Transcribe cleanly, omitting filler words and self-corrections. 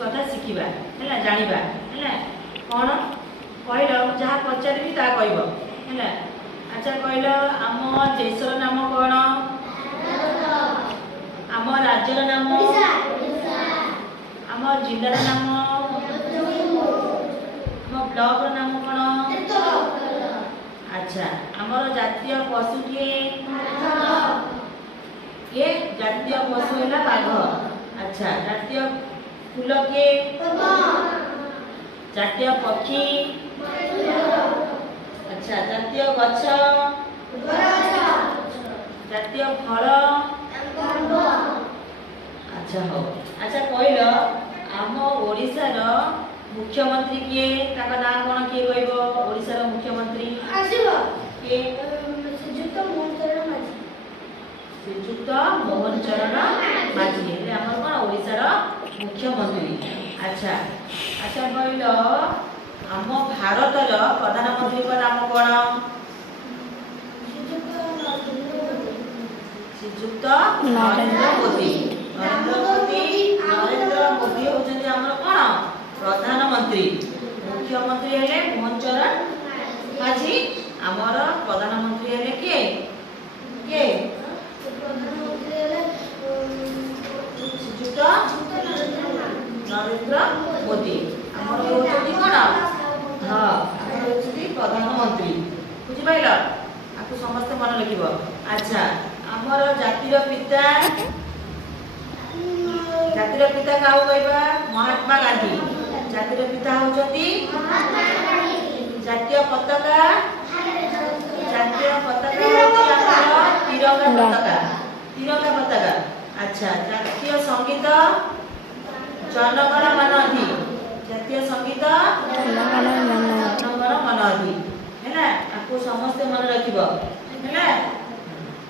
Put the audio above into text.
कथा शिखा है जाना है कौन कहल जहाँ पचारि ता कह अच्छा कहल आम देशर नाम कौन आम राज्यर नाम आम जिलार नाम आम ब्लॉक नाम कौन अच्छा आमर जातीय पशु किए जातीय पशु है बाघ अच्छा जातीय फूल किए जातीय पक्षी अच्छा जातीय गछ जातीय फल अच्छा हो अच्छा कहल आम ओडिशार मुख्यमंत्री किए ताका ना कौन किए कहब ओडिशार मुख्यमंत्री किए श्रीजुक्त मोहन चरण माझी हेले आमर कौन ओडिशार मुख्यमंत्री अच्छा अच्छा कहल आम भारतर प्रधानमंत्री का नाम कौन श्रीजुक्त नरेंद्र मोदी नरेंद्र मोदी होचंदी आमर कौन प्रधानमंत्री मुख्यमंत्री हेले मोहन चरण माझी आमर प्रधानमंत्री हेले किए किए श्रीजुक्त नरेंद्र मोदी आमर होचंदी कौन हाँ आमर होचंदी प्रधानमंत्री बुझी पाइल आपको समस्त मन रखिब अच्छा आमर जातिर पिता क्या कहबा महात्मा गांधी जातिर पिता होचंदी जातीय पताका तिरंगा पताका अच्छा जातीय संगीत जनगण मन अधि जातीय संगीत जनगण मन अधि है ना आपको समस्त मन रखिब है ना।